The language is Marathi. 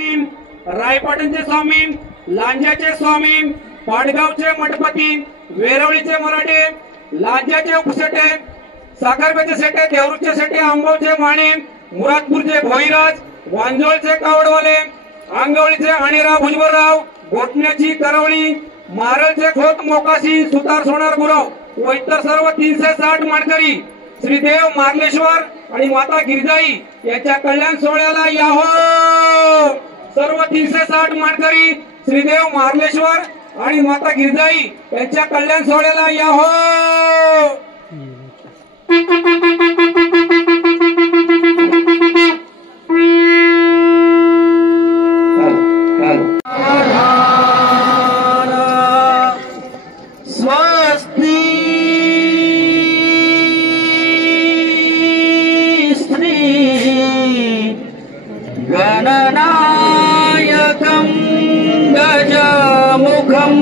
रायपाटणचे स्वामी, लांजाचे स्वामी, पाडगावचे मठपती, वेरवळीचे मराठे, लांजाचे उपसेटे, साखरपेचे सेटे, देवरूचे सेटे, आंबवचे माणे, मुरादपूरचे भोईराज, वांजोळचे कावडवाले, आंगवळीचे अणिराव भुजबळराव, गोटण्याची करवळी, मारळचे खोत मोकाशी, सुतार सोनार गुरव व इतर सर्व 360 मानकरी श्रीदेव मार्लेश्वर आणि माता गिरजाई यांच्या कल्याण सोहळ्याला याहो। सर्व 360 मानकरी श्रीदेव मार्लेश्वर आणि माता गिरजाई यांच्या कल्याण सोहळ्याला याहो। गणनायकं गजमुखं